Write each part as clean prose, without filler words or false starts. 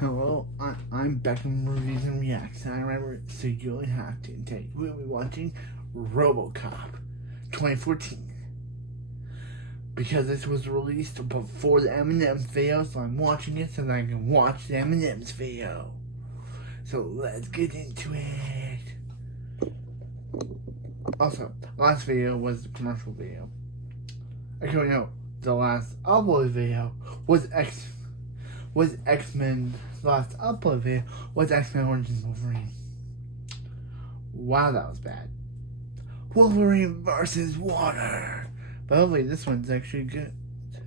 Hello, I'm Beckham Reviews and Reacts, and I remember, so you only have to take. We'll be watching Robocop 2014. Because this was released before the M&M's video, so I'm watching it so that I can watch the M&M's video. So let's get into it. Also, last video was the commercial video. Actually, no, the last upload video was X-Men. The last upload video was X-Men Origins Wolverine. Wow, that was bad. Wolverine versus water. But hopefully this one's actually good.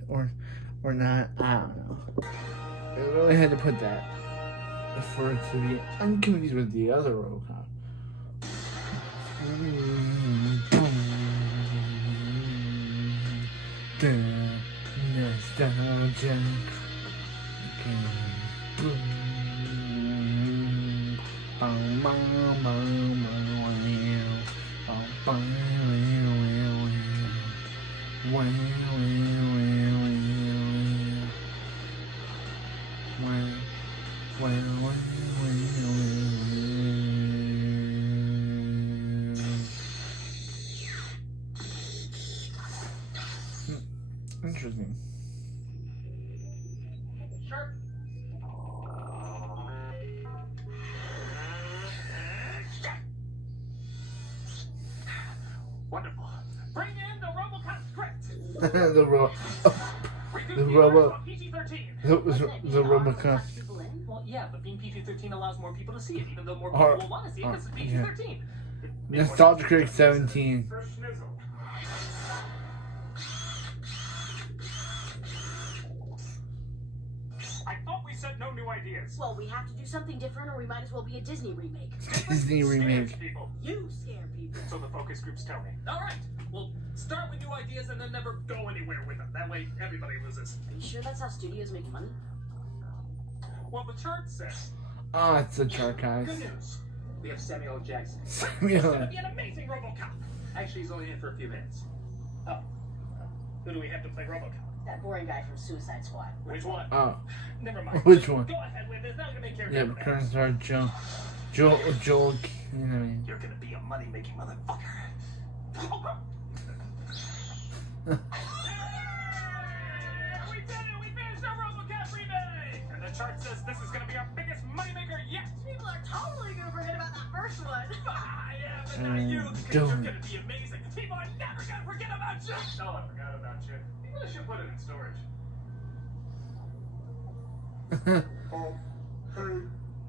Or not. I don't know. I really had to put that for it to be unconfused with the other Robocop. Nostalgia. Interesting. Sure. Wonderful. Bring in the Robocop script. the Robocop. Well, yeah, but being PG-13 allows more people to see it, even though more people will want to see it because it's PG-13. Yeah. Nostalgia Critic 17. I thought we said no new ideas. Well, we have to do something different, or we might as well be a Disney remake. Disney remake. People. You scare people. So the focus groups tell me. All right, we'll start with new ideas and then never go anywhere with them. That way, everybody loses. Are you sure that's how studios make money? Well, the chart says. Oh, it's the chart, guys. Good news. We have Samuel L. Jackson. He's Samuel. gonna be an amazing Robocop. Actually, he's only in for a few minutes. Oh. Who do we have to play Robocop? That boring guy from Suicide Squad. Which one? Oh. Never mind. Which one? Go ahead with this. Now you're gonna make Yeah, character. current star Joel. You know what I mean? You're gonna be a money-making motherfucker. We did it! We finished our Robocop remake! And the chart says this is gonna be our biggest moneymaker yet! People are totally gonna forget about that first one. Yeah, but not you, because you're gonna be amazing. People are never gonna forget about you! No, I forgot about you. You really should put it in storage. Hey,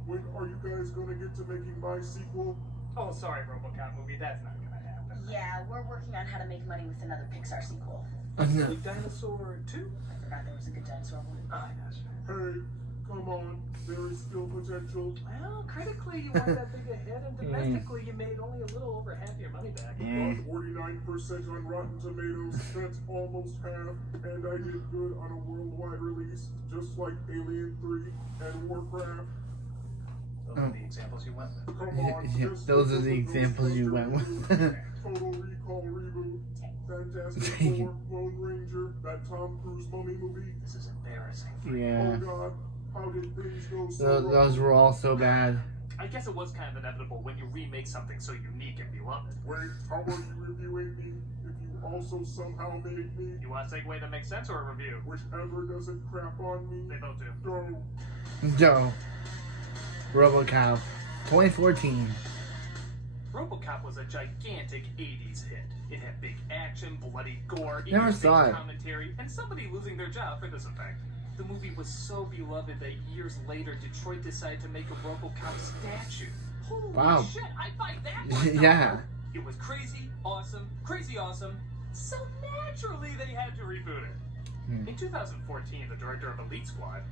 when are you guys gonna get to making my sequel? Oh, sorry, Robocop movie, that's not gonna happen. Yeah, we're working on how to make money with another Pixar sequel. No. Big Dinosaur 2? I forgot there was a good dinosaur one. I gotcha. Hey, come on, there is still potential. Well, critically you weren't that big a hit, and domestically you made only a little over half your money back. Got 49% on Rotten Tomatoes, that's almost half, and I did good on a worldwide release, just like Alien 3 and Warcraft. Those are the examples you went with. Come on, just Those are the look at those examples you poster went with. reviews. Total Recall reboot, Fantastic Four, Lone Ranger, that Tom Cruise mummy movie. This is embarrassing. Yeah. Oh God, how did things go so Those wrong? were all so bad. I guess it was kind of inevitable when you remake something so unique and beloved. Wait, how are you reviewing me if you also somehow made me? You want a segue that makes sense or a review? Whichever doesn't crap on me, They both do. go. No. Robocop 2014. Robocop was a gigantic 80s hit. It had big action, bloody gore, Never saw it. commentary, and somebody losing their job for this effect. The movie was so beloved that years later, Detroit decided to make a Robocop statue. Holy Wow. shit, I find that Yeah. It was crazy awesome, so naturally they had to reboot it. In 2014, the director of Elite Squad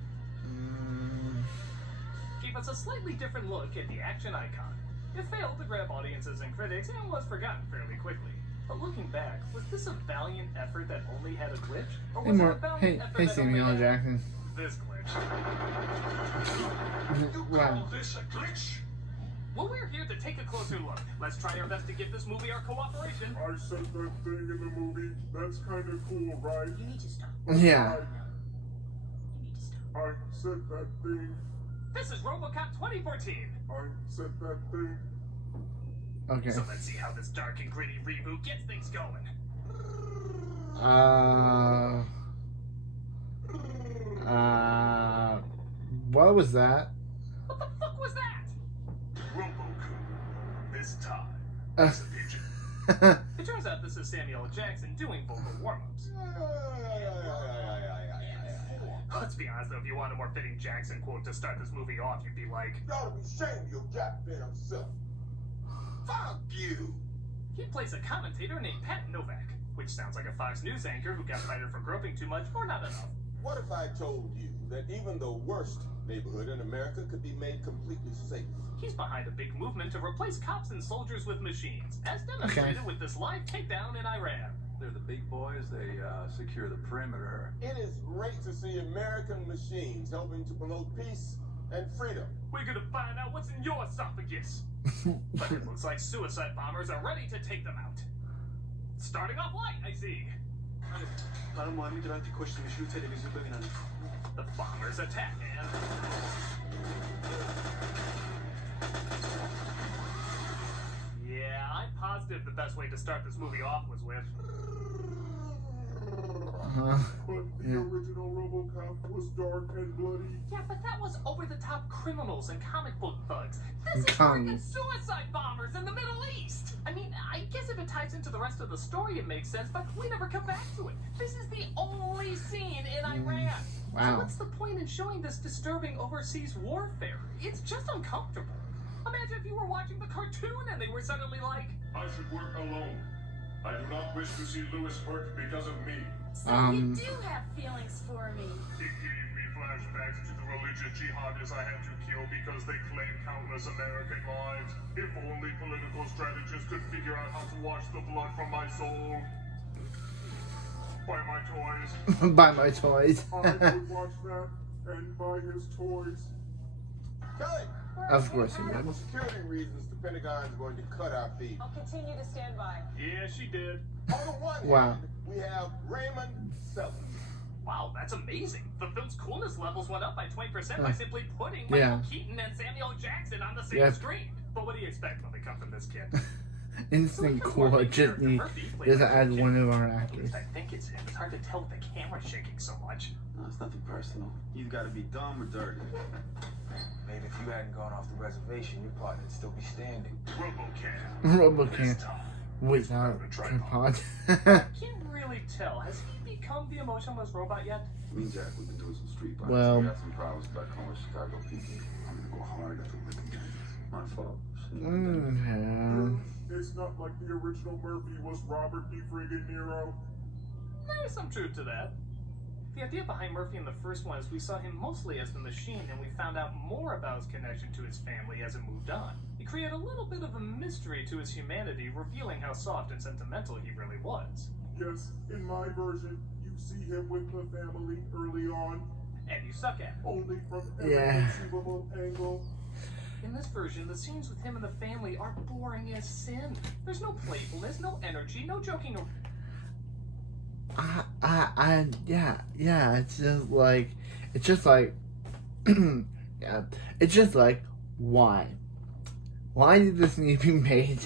gave us a slightly different look at the action icon. It failed to grab audiences and critics and was forgotten fairly quickly. But looking back, was this a valiant effort that only had a glitch? Or Hey, was it a Mark. valiant effort Hey, that only Samuel L. had Jackson. this glitch? Wow. this a glitch? Well, we're here to take a closer look. Let's try our best to give this movie our cooperation. I said that thing in the movie. That's kind of cool, right? You need to stop. Yeah. You need to stop. I said that thing This is Robocop 2014. I said that thing. Okay. So let's see how this dark and gritty reboot gets things going. What was that? What the fuck was that? Robocop. This time. It's a pigeon. It turns out this is Samuel L. Jackson doing vocal warm-ups. Let's be honest though, if you want a more fitting Jackson quote to start this movie off, you'd be like, You ought to be ashamed of your goddamn self. Fuck you! he plays a commentator named Pat Novak, which sounds like a Fox News anchor who got fired for groping too much or not enough. What if I told you that even the worst neighborhood in America could be made completely safe? He's behind a big movement to replace cops and soldiers with machines, as demonstrated with this live takedown in Iran. They're the big boys. They secure the perimeter. It is great to see American machines helping to promote peace and freedom. We're gonna find out what's in your esophagus. But it looks like suicide bombers are ready to take them out. Starting off light, I see. The bombers attack and... Yeah, I'm positive the best way to start this movie off was with... But the original Robocop was dark and bloody. Yeah, but that was over-the-top criminals and comic book thugs. This is Comic. freaking suicide bombers in the Middle East! I mean, I guess if it ties into the rest of the story, it makes sense, but we never come back to it. This is the only scene in Iran. Wow. So what's the point in showing this disturbing overseas warfare? It's just uncomfortable. Imagine if you were watching the cartoon and they were suddenly like, I should work alone. I do not wish to see Lewis hurt because of me. So you do have feelings for me. It gave me flashbacks to the religious jihadists I had to kill because they claimed countless American lives. If only political strategists could figure out how to wash the blood from my soul. Buy my toys. Buy my toys. I would watch that and buy his toys. Kelly! Of course he For would. security reasons, the Pentagon's going to cut our feed. I'll continue to stand by. yeah, she did. On the one Wow. hand, we have Raymond Sellers. Wow, that's amazing. The film's coolness levels went up by 20% by simply putting Yeah. Michael Keaton and Samuel Jackson on the same Yep. screen. But what do you expect when they come from this kid? Instant cool. Disney doesn't add one of our actors. I think it's him. It's hard to tell with the camera shaking so much. No, it's nothing personal. You've got to be dumb or dirty. Maybe if you hadn't gone off the reservation, your partner'd still be standing. Robocop. Robocop without tripod. Can't really tell. Has he become the emotionless robot yet? Me and Jack, we've been doing some street fights. Well- We got some problems back home with Chicago PD. I'm gonna go hard at the Lincoln gangs. My fault. It's not like the original Murphy was Robert D. Friggin Nero. There's some truth to that. The idea behind Murphy in the first one is we saw him mostly as the machine and we found out more about his connection to his family as it moved on. It created a little bit of a mystery to his humanity, revealing how soft and sentimental he really was. Yes, in my version, you see him with the family early on, And you suck at it. only from every Yeah. conceivable angle. In this version, the scenes with him and the family are boring as sin. There's no playfulness, no energy, no joking around. Yeah, it's just like, yeah, it's just like, why? Why did this need to be made?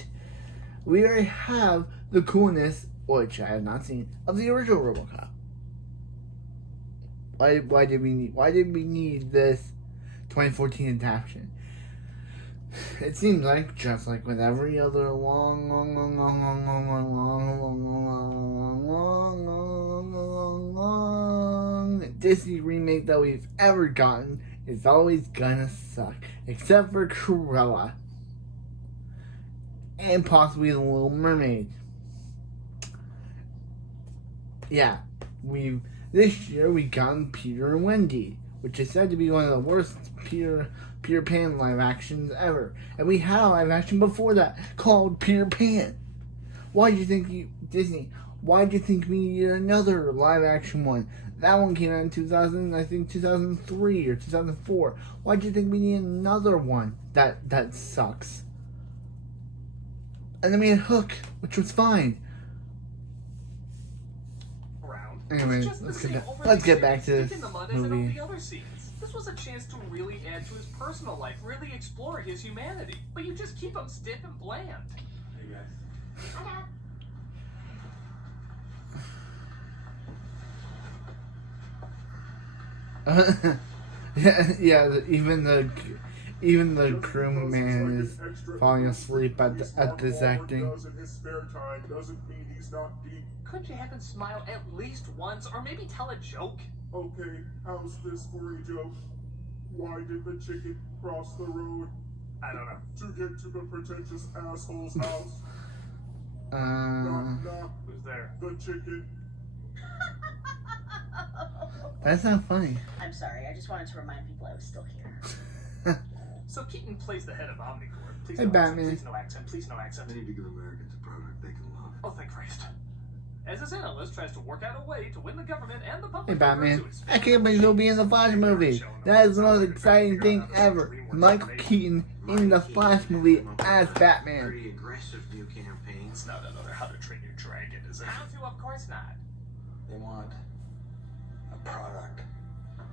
We already have the coolness, which I have not seen, of the original Robocop. Why did we need this 2014 adaptation? It seems like, just like with every other long Disney remake that we've ever gotten, it's always gonna suck. Except for Cruella. And possibly The Little Mermaid. Yeah, this year we gotten Peter and Wendy, which is said to be one of the worst Peter Pan live actions ever. And we had a live action before that called Peter Pan. Why do you think Disney? Why do you think we need another live action one? That one came out in 2003 or 2004. Why do you think we need another one that sucks? And then we had Hook, which was fine. Around. Anyway, It's just the let's same get overly back to serious this stick in the mud as in all movie. the other scenes. This was a chance to really add to his personal life, really explore his humanity. But you just keep him stiff and bland. Hey guys. Yeah. Even the crewman is falling asleep at this acting. In his spare time doesn't mean he's not being. Couldn't you have him smile at least once, or maybe tell a joke? Okay, how's this for a joke? Why did the chicken cross the road? I don't know. To get to the pretentious asshole's house. Knock, knock. Who's there? The chicken. That's not funny. I'm sorry, I just wanted to remind people I was still here. So Keaton plays the head of Omnicorp. Please Hey, no Batman. accent, please no accent, please no accent. I need to give Americans a product they can love. Oh, thank Christ. As his analyst tries to work out a way to win the government and the public. Hey, Batman. over to his I can't believe he'll be in the Flash movie. That is the most exciting thing ever. Michael Keaton in the Flash movie as Batman. Pretty aggressive new campaign. It's not another How to Train Your Dragon, is it? How to? Of course not. They want a product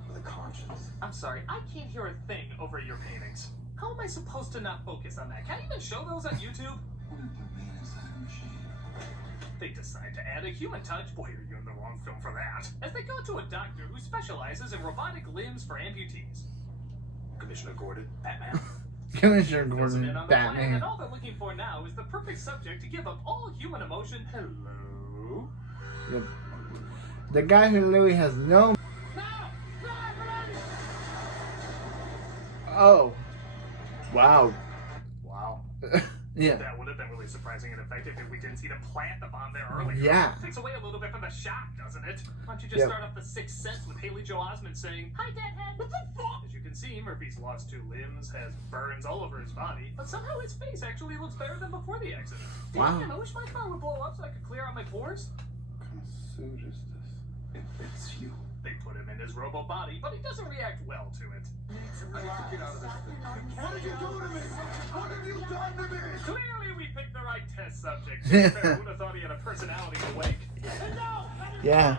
with a conscience. I'm sorry, I can't hear a thing over your paintings. How am I supposed to not focus on that? Can't even show those on YouTube? What if they're made inside a machine? They decide to add a human touch. Boy, are you in the wrong film for that. As they go to a doctor who specializes in robotic limbs for amputees. Commissioner Gordon, Batman. Commissioner Fills them Gordon, in on the plan, Batman. and all they're looking for now is the perfect subject to give up all human emotion. Hello? Yep. The guy who literally has no. Oh. Wow. Wow. Yeah. That would have been really surprising and effective if we didn't see them plant the bomb there earlier. Yeah. Takes away a little bit from the shock, doesn't it? Why don't you just Yep. start off the Sixth Sense with Haley Joel Osment saying, "Hi, Deadhead." What the fuck? As you can see, Murphy's lost 2 limbs, has burns all over his body, but somehow his face actually looks better than before the accident. Wow. Damn, I wish my car would blow up so I could clear out my pores. What kind of suit is this? It's you. They put him in his robo body, but he doesn't react well to it. I need to get out of this thing. What did you do to me? What have you done to me? Clearly, we picked the right test subject. Who would have thought he had a personality awake? Yeah.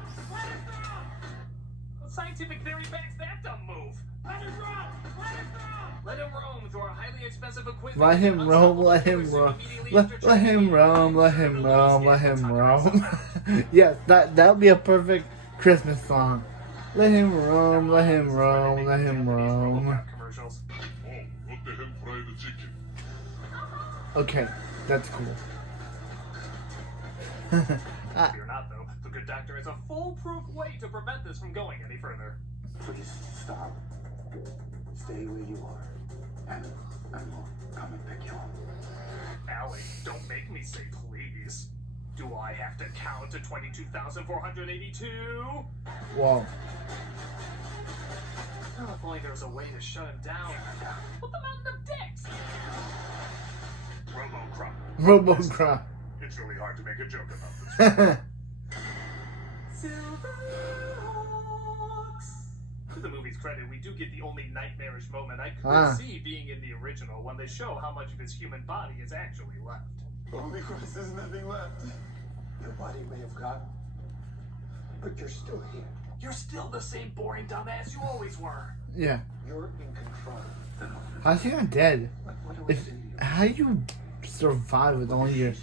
What scientific theory backs that dumb move? Let him run! Let him roam through our highly expensive equipment. Let him roam, let him roam. Let him roam, let him roam, let him roam. Yes, that would be a perfect Christmas song. Let him roam, let him roam, let him roam. Commercials. Oh, let the him fry the chicken. Okay, that's cool. Fear not, though. The good doctor has a foolproof way to prevent this from going any further. Please stop. Stay where you are. And we'll come and pick you up. Allie, don't make me say please. Do I have to count to 22,482? Whoa. Oh, if only there was a way to shut him down. Put them out of dicks! Robocop. Robocop. It's really hard to make a joke about this. Silverhawks. To the movie's credit, we do get the only nightmarish moment I could Ah. see being in the original when they show how much of his human body is actually left. Only because there's nothing left. Your body may have gone, but you're still here. You're still the same boring dumbass you always were. Yeah. You're in control. How's he not dead? What do I If, say to you? how do you survive with only your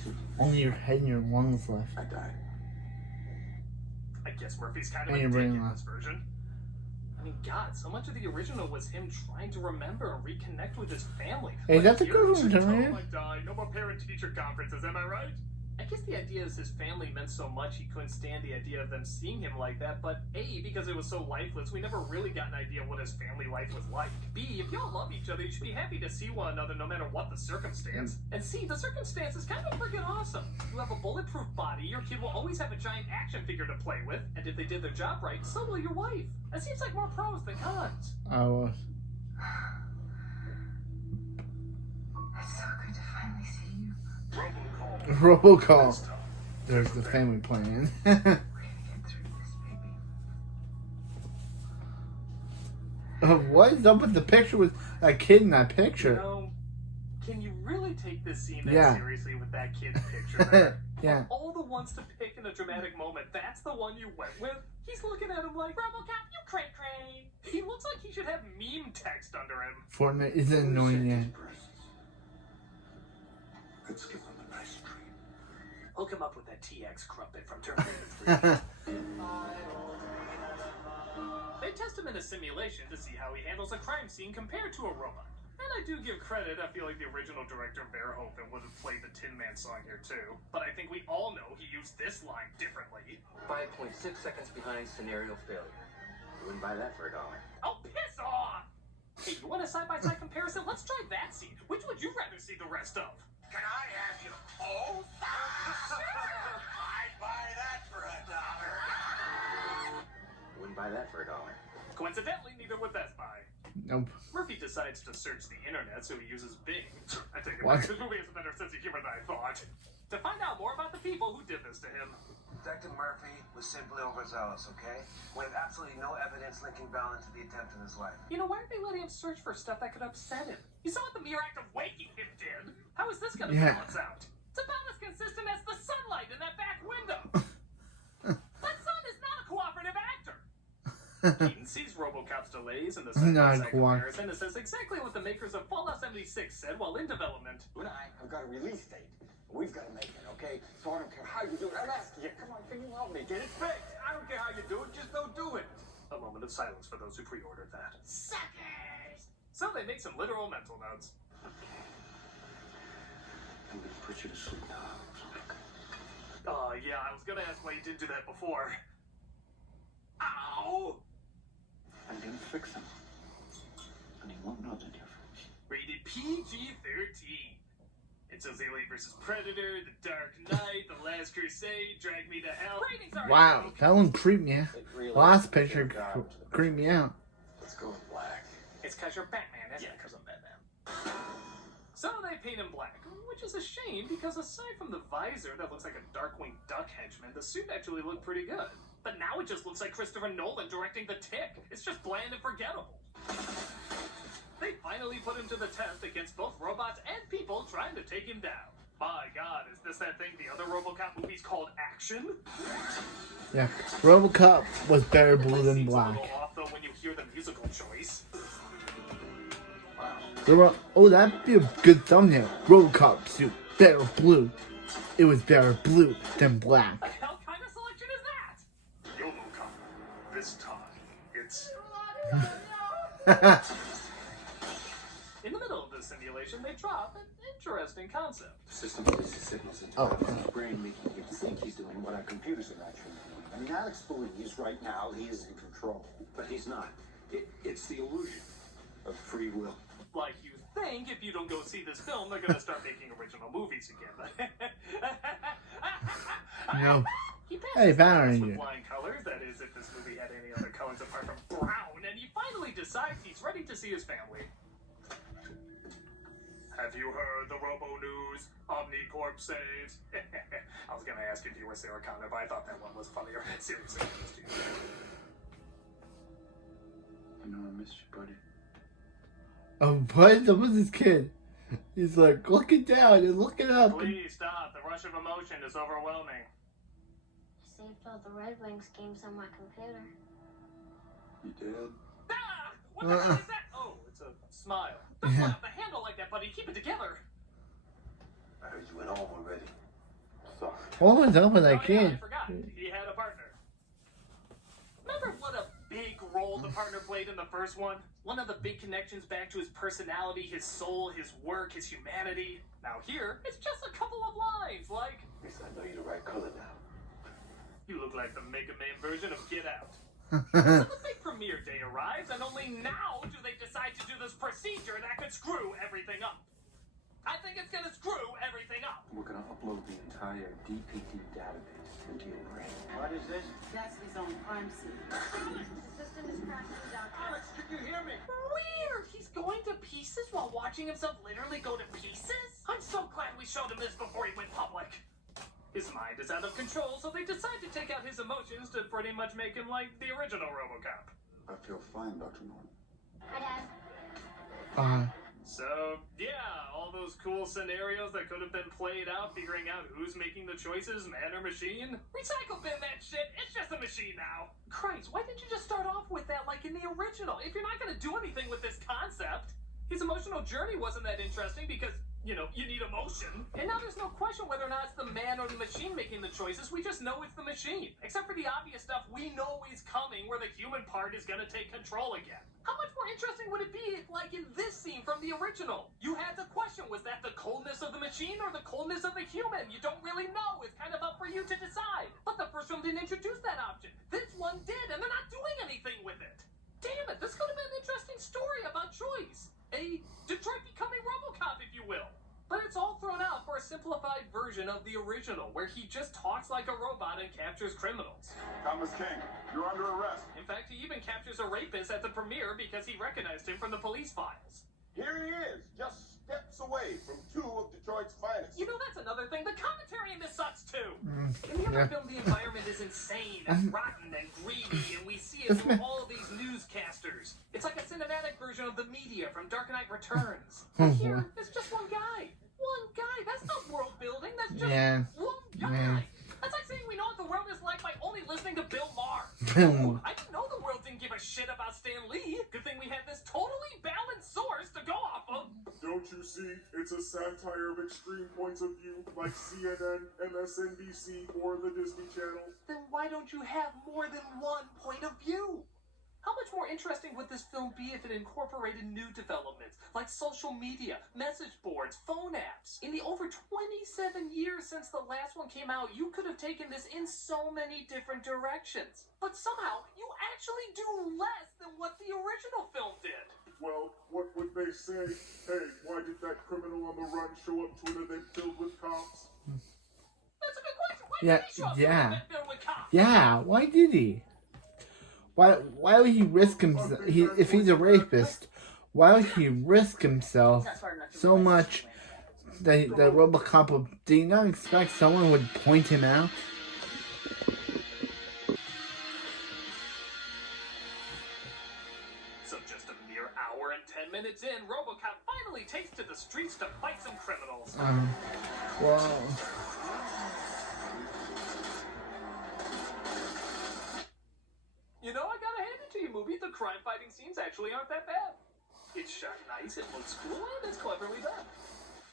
head and your lungs left? I died. I guess Murphy's kind of And a your dick brain in lost. this version. I mean, God, so much of the original was him trying to remember and reconnect with his family. Hey, Like, that's a here, good one, you Jimmy. told him I died. No more parent-teacher conferences, am I right? I guess the idea is his family meant so much he couldn't stand the idea of them seeing him like that, but A, because it was so lifeless, we never really got an idea what his family life was like. B, if y'all love each other, you should be happy to see one another no matter what the circumstance. And C, the circumstance is kind of freaking awesome. You have a bulletproof body, your kid will always have a giant action figure to play with, and if they did their job right, so will your wife. That seems like more pros than cons. Oh, It's so good to finally see you. Robocall. There's the family plan. We're gonna get through this, baby. What is up with the picture with a kid in that You picture? know, can you really take this scene that Yeah. seriously with that kid's picture there? Yeah. Of all the ones to pick in a dramatic moment, that's the one you went with? He's looking at him like, Robocop, you cray-cray. He looks like he should have meme text under him. Fortnite isn't annoying yet. Let's give them a nice treat. Hook him up with that TX crumpet from Terminator 3. They test him in a simulation to see how he handles a crime scene compared to a robot. And I do give credit, I feel like the original director Verhoeven would have played the Tin Man song here too. But I think we all know he used this line differently. 5.6 seconds behind scenario failure. You wouldn't buy that for $1. Oh, piss off! Hey, you want a side-by-side comparison? Let's try that scene. Which would you rather see the rest of? Can I have you both? I'd buy that for $1. You wouldn't buy that for $1. Coincidentally, neither would Best Buy. Nope. Murphy decides to search the internet, so he uses Bing. I take it What? back. This movie has a better sense of humor than I thought. To find out more about the people who did this to him. Detective Murphy was simply overzealous, okay? With absolutely no evidence linking Bell into the attempt in his life. You know, why aren't they letting him search for stuff that could upset him? You saw what the mere act of waking him did. How is this gonna balance out? It's about as consistent as the sunlight in that back window. That sun is not a cooperative actor. Keaton sees Robocop's delays in the side-by-side comparison and says exactly what the makers of Fallout 76 said while in development. You and I have got a release date. We've got to make it, okay? So I don't care how you do it. I'm asking you. Come on, can you help me? Get it fixed. I don't care how you do it. Just don't do it. A moment of silence for those who pre-ordered that. Suckers! So they make some literal mental notes. I'm gonna put you to sleep now. Yeah, I was gonna ask why you didn't do that before. Ow! I'm gonna fix him. And he won't know the difference. Rated PG-13. It's Elite vs. Predator, The Dark Knight, The Last Crusade, Drag Me to Hell. Ratings are Wow, that one creeped me out. Really Last picture creeped me out. Let's go with black. It's because you're Batman, isn't it? Because I'm Batman. So they paint him black, which is a shame because aside from the visor that looks like a Darkwing Duck henchman, the suit actually looked pretty good. But now it just looks like Christopher Nolan directing The Tick. It's just bland and forgettable. They finally put him to the test against both robots and people trying to take him down. My God, is this that thing the other Robocop movies called Action? Yeah, Robocop was better blue than Seems black. a little off though when you hear the musical choice. Oh, that'd be a good thumbnail. Robocop suit, better blue. It was better blue than black. What the hell kind of selection is that? Robocop. This time, it's... In the middle of the simulation, they drop an interesting concept. The system releases signals into Alex's brain, making him think he's doing what our computers are actually doing. I mean, Alex believes right now he is in control. But he's not. It's the illusion of free will. Like you think if you don't go see this film, they're gonna start making original movies again. No. He passes Hey, the Power test Ranger. with flying colors, that is, if this movie had any other colors apart from brown, and he finally decides he's ready to see his family. Have you heard the Robo News? Omnicorp saves. I was gonna ask if you were Sarah Connor, but I thought that one was funnier. Seriously, honest to you. You know, I miss you, buddy. Oh, what? That was his kid. He's like looking down and looking up. Please stop. The rush of emotion is overwhelming. I saved all the Red Wings games on my computer. You did? Ah! What the hell is that? Oh, it's a smile. Don't fly off the handle like that, buddy. Keep it together. I heard you went home already. Sorry. What was up with that Oh, yeah, kid? I forgot. He had a partner. Remember what a big role the partner played in the first one? One of the big connections back to his personality, his soul, his work, his humanity. Now here, it's just a couple of lines, like, At least I know you the right color now. you look like the Mega Man version of Get Out. So the big premiere day arrives, and only now do they decide to do this procedure that could screw everything up. I think it's gonna screw everything up. We're gonna upload the entire DPD database into your brain. What is this? That's his own crime scene. The system is crashing, Doctor. Alex, can you hear me? Weird! He's going to pieces while watching himself literally go to pieces? I'm so glad we showed him this before he went public. His mind is out of control, so they decide to take out his emotions to pretty much make him like the original Robocop. I feel fine, Dr. Norton. Hi, Dad. So, yeah, all those cool scenarios that could have been played out, figuring out who's making the choices, man or machine. Recycle bin that shit. It's just a machine now. Christ, why didn't you just start off with that like in the original? If you're not going to do anything with this concept. His emotional journey wasn't that interesting because, you know, you need emotion. And now there's no question whether or not it's the man or the machine making the choices. We just know it's the machine. Except for the obvious stuff we know is coming where the human part is going to take control again. How much more interesting would it be if, like in this scene from the original, you had to question, was that the coldness of the machine or the coldness of the human? You don't really know. It's kind of up for you to decide. But the first film didn't introduce that option. This one did, and they're not doing anything with it. Damn it, this could have been an interesting story about choice. A Detroit becoming Robocop, if you will. But it's all thrown out for a simplified version of the original, where he just talks like a robot and captures criminals. Thomas King, you're under arrest. In fact, he even captures a rapist at the premiere because he recognized him from the police files. Here he is, just steps away from two of Detroit's finest. You know, that's another thing. The commentary in this sucks, too. In the other film, the environment is insane and rotten and greedy, and we see it through all these newscasters. It's like a cinematic version of the media from Dark Knight Returns. But here, it's just one guy. One guy. That's not world building. That's just one guy. That's like saying we know what the world is like by only listening to Bill Maher. I didn't know the world didn't give a shit about Stan Lee. Good thing we had this totally balanced source to go off of. Don't you see? It's a satire of extreme points of view, like CNN, MSNBC, or the Disney Channel. Then why don't you have more than one point of view? How much more interesting would this film be if it incorporated new developments, like social media, message boards, phone apps? In the over 27 years since the last one came out, you could have taken this in so many different directions. But somehow, you actually do less than what the original film did. Well, what would they say? Hey, why did that criminal on the run show up to an event filled with cops? That's a good question. Why did he show up to an event filled with cops? Yeah, why did he? Why would he risk himself? If he's a rapist, why would he risk himself so much that Robocop would... Do you not expect someone would point him out? So just a mere hour and 10 minutes in, Robocop finally takes to the streets to fight some criminals. Well... You know, I gotta hand it to you, movie. The crime-fighting scenes actually aren't that bad. It's shot nice, it looks cool, and it's cleverly done.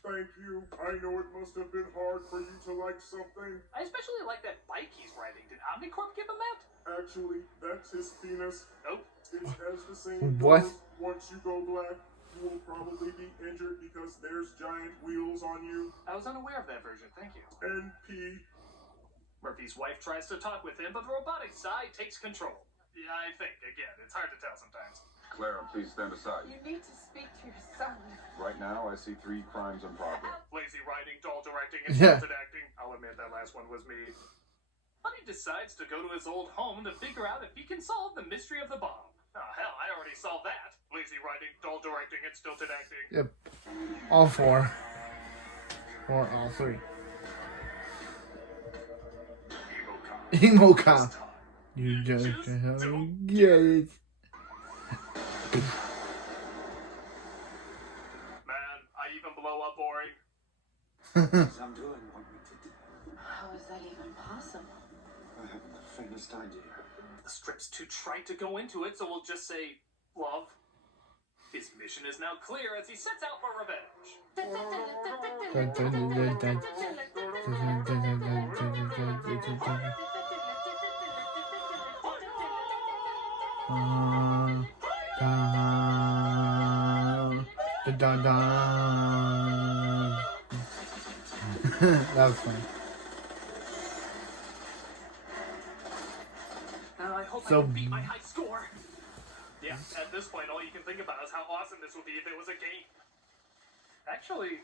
Thank you. I know it must have been hard for you to like something. I especially like that bike he's riding. Did Omnicorp give him that? Actually, that's his penis. Nope. It has the same What? colors. Once you go black, you will probably be injured because there's giant wheels on you. I was unaware of that version, thank you. And P. Murphy's wife tries to talk with him, but the robotic side takes control. Yeah, I think. Again, it's hard to tell sometimes. Clara, please stand aside. You need to speak to your son. Right now, I see 3 crimes in progress. Lazy writing, dull directing, and stilted acting. I'll admit that last one was me. But he decides to go to his old home to figure out if he can solve the mystery of the bomb. Oh, hell, I already solved that. Lazy writing, dull directing, and stilted acting. Yep. All 4. Or all 3. Emo cop. You just don't get it. Man, I even blow up boring. I'm doing what we did. How is that even possible? I haven't the faintest idea. The script's too trite to go into it, so we'll just say love. His mission is now clear as he sets out for revenge. That was funny. I hope I So- can beat my high score. Yeah, at this point, all you can think about is how awesome this would be if it was a game. Actually,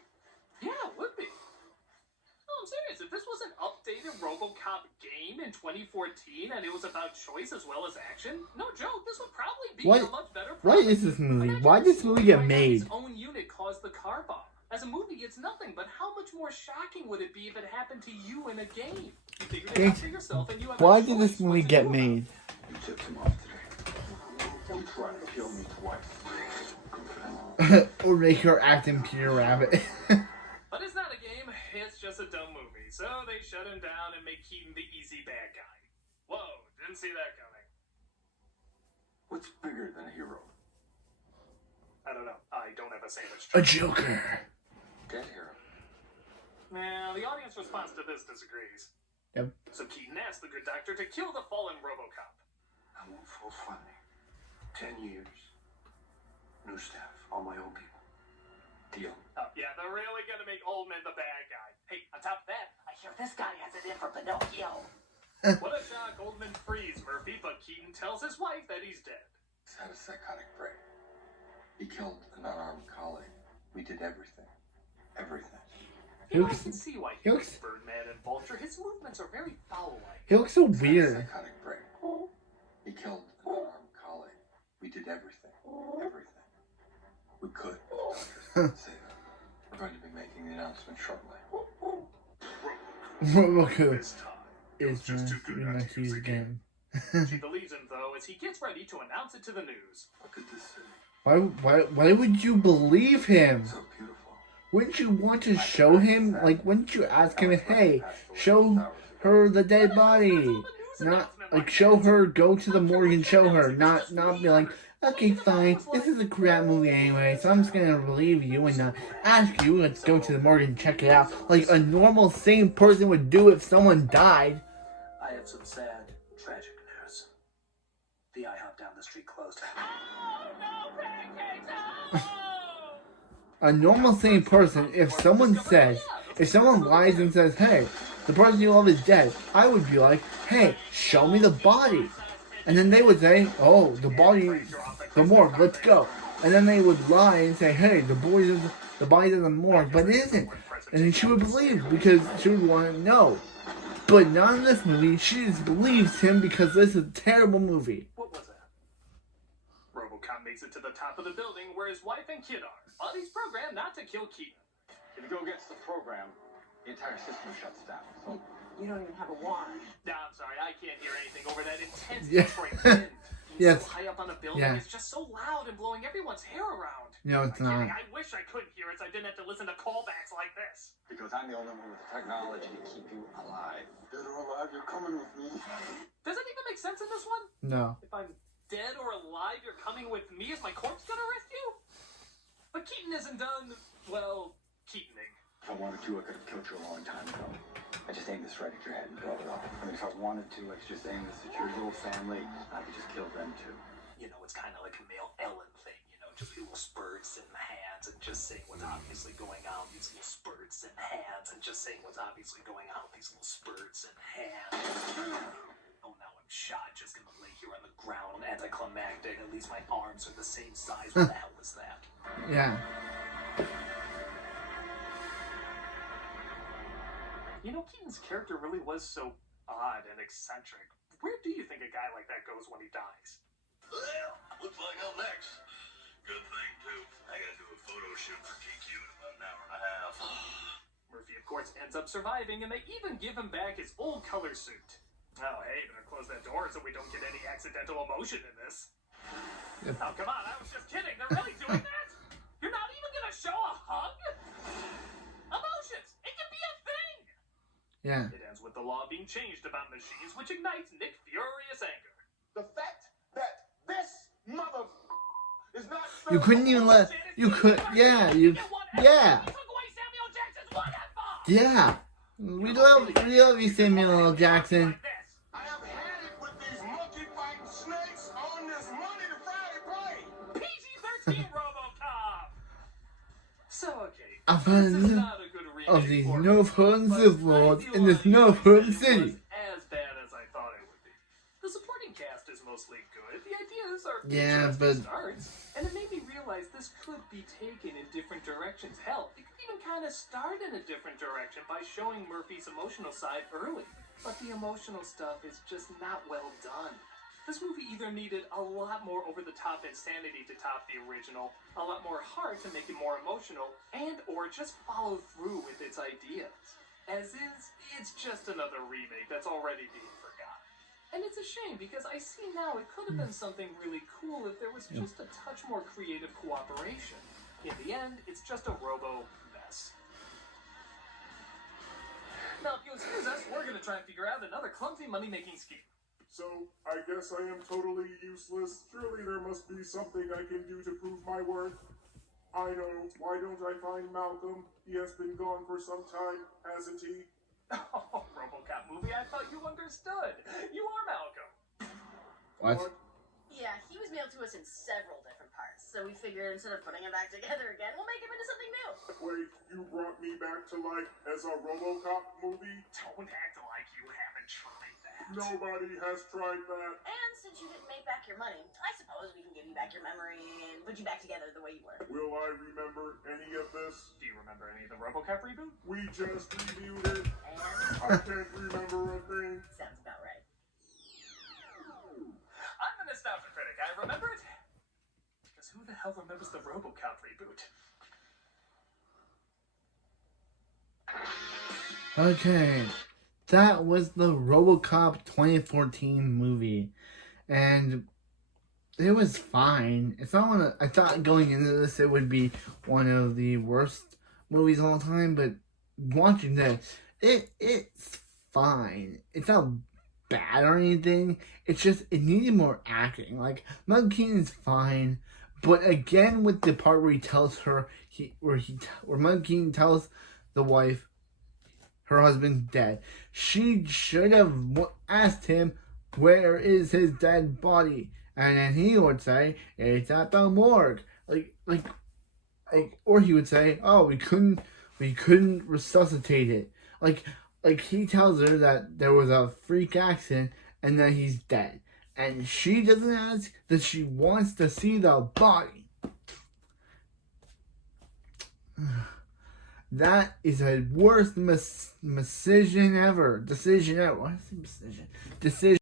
yeah, it would be. No, I'm serious. If this was an updated Robocop game in 2014 and it was about choice as well as action, no joke, this would probably be a much better product. What is this movie? Why did this movie get made? His own unit caused the car bomb. As a movie, it's nothing, but how much more shocking would it be if it happened to you in a game? You figured it out for yourself and you have Why a did this choice movie what to get do about it. made? You tipped him off today. Don't try to kill me twice. Or make her act in Peter Rabbit. crazy, so they shut him down and make Keaton the easy bad guy. Whoa, didn't see that coming. What's bigger than a hero? I don't know. I don't have a sandwich. A Joker. Dead hero. Now, the audience response to this disagrees. Yep. So Keaton asked the good doctor to kill the fallen Robocop. I'm on full funding. 10 years. New staff. All my own people. Deal. Oh, yeah, they're really gonna make Oldman the bad guy. Hey, on top of that, I hear this guy has it in for Pinocchio. What a shock. Oldman frees Murphy, but Keaton tells his wife that he's dead. He's had a psychotic break. He killed an unarmed colleague. We did everything. Everything. You know, I can see why he looks Birdman and Vulture. His movements are very foul-like. He looks so weird. Psychotic break. He killed an unarmed colleague. We did everything. Everything. We could. Say that. We're going to be making the announcement shortly. Robocop This time, is just too good not to use again. She believes him, though, as he gets ready to announce it to the news. Look at this city. Why would you believe him? So beautiful. Wouldn't you want to show him? Like, wouldn't you ask him, hey, show her the dead body? Not, like, show her, go to the morgue and show her. Not be like, okay, fine, this is a crap movie anyway, so I'm just gonna believe you and not ask you, let's go to the morgue and check it out. Like a normal, sane person would do if someone died. I have some sad, tragic news. The IHOP down the street closed. A normal, sane person, if someone lies and says, hey, the person you love is dead, I would be like, hey, show me the body. And then they would say, oh, the body, the morgue, let's go. And then they would lie and say, hey, the body's in the morgue, but it isn't. And then she would believe because she would want to know. But not in this movie. She just believes him because this is a terrible movie. What was that? Robocop makes it to the top of the building where his wife and kid are, but he's programmed not to kill Keaton. If you go against the program, the entire system shuts down. So You don't even have a warrant. No, I'm sorry, I can't hear anything over that intense Yeah. Detroit wind. Being Yes. so high up on a building, Yeah. it's just so loud and blowing everyone's hair around. No, it's I'm kidding, not. I wish I could hear it so I didn't have to listen to callbacks like this. because I'm the only one with the technology to keep you alive. Dead or alive, you're coming with me. Does it even make sense in this one? No. If I'm dead or alive, you're coming with me? Is my corpse gonna rescue? But Keaton isn't done, well, Keatoning. If I wanted to, I could have killed you a long time ago. I just aimed this right at your head and blow it off. I mean, if I wanted to, I could just aim this at your little family, and I could just kill them too. You know, it's kind of like a male Ellen thing, you know, just little spurts in the hands and just saying what's obviously going on with these little spurts in hands and just saying what's obviously going on with these little spurts in hands. Oh, now I'm shot, just gonna lay here on the ground, anticlimactic. At least my arms are the same size. What the hell was that? Yeah. You know, Keaton's character really was so odd and eccentric. Where do you think a guy like that goes when he dies? Well, looks like I'm next. Good thing, too. I gotta do a photo shoot for GQ in about an hour and a half. Murphy, of course, ends up surviving, and they even give him back his old color suit. Oh, hey, better close that door so we don't get any accidental emotion in this. Yep. Oh, come on, I was just kidding. They're really doing that? You're not even gonna show a hug? Emotions! It can be a thing! Yeah. It ends with the law being changed about machines, which ignites Nick furious anger. The fact that this mother is not. You couldn't even let. You could. Yeah. You. Yeah. He took away Samuel Jackson's one F-bomb! Yeah. We love you, Samuel L. Jackson. I have had it with these monkey fighting snakes on this Monday to Friday play. PG-13 Robocop! So, okay. I've this is had not a good remake of these for North Holland Sith Lords in this North Holland city. as bad as I thought it would be. The supporting cast is mostly good. The ideas are Yeah, interesting but- starts, and it made me realize this could be taken in different directions. Hell, it could even kind of start in a different direction by showing Murphy's emotional side early. But the emotional stuff is just not well done. This movie either needed a lot more over-the-top insanity to top the original, a lot more heart to make it more emotional, and or just follow through with its ideas. As is, it's just another remake that's already being forgotten. And it's a shame because I see now it could have been something really cool if there was just a touch more creative cooperation. In the end, it's just a robo mess. Now, if you excuse us, we're gonna try and figure out another clumsy money-making scheme. So, I guess I am totally useless. Surely there must be something I can do to prove my worth. I know. Why don't I find Malcolm? He has been gone for some time, hasn't he? Oh, Robocop movie, I thought you understood. You are Malcolm. What? Yeah, he was mailed to us in several different parts, so we figured instead of putting him back together again, we'll make him into something new. Wait, you brought me back to life as a Robocop movie? Don't act like you haven't tried that. Nobody has tried that. And since you didn't make back your money, I suppose we can give you back your memory and put you back together the way you were. Will I remember any of this? Do you remember any of the Robocop reboot? We just reviewed it. And I can't remember a thing. sounds about right. I'm the nostalgia critic. I remember it. Because who the hell remembers the Robocop reboot? Okay, that was the Robocop 2014 movie, and it was fine. It's not one of, I thought going into this it would be one of the worst movies of all time, but watching this, it's fine. It's not bad or anything. It's just it needed more acting. Like Mug Keenan's fine, but again with the part where he tells her where Mug Keenan tells the wife her husband's dead, she should have asked him where is his dead body, and then he would say it's at the morgue. Like, or he would say, oh, we couldn't resuscitate it. Like he tells her that there was a freak accident and that he's dead. And she doesn't ask that she wants to see the body. That is the worst decision ever. Decision ever. What is decision? Decision.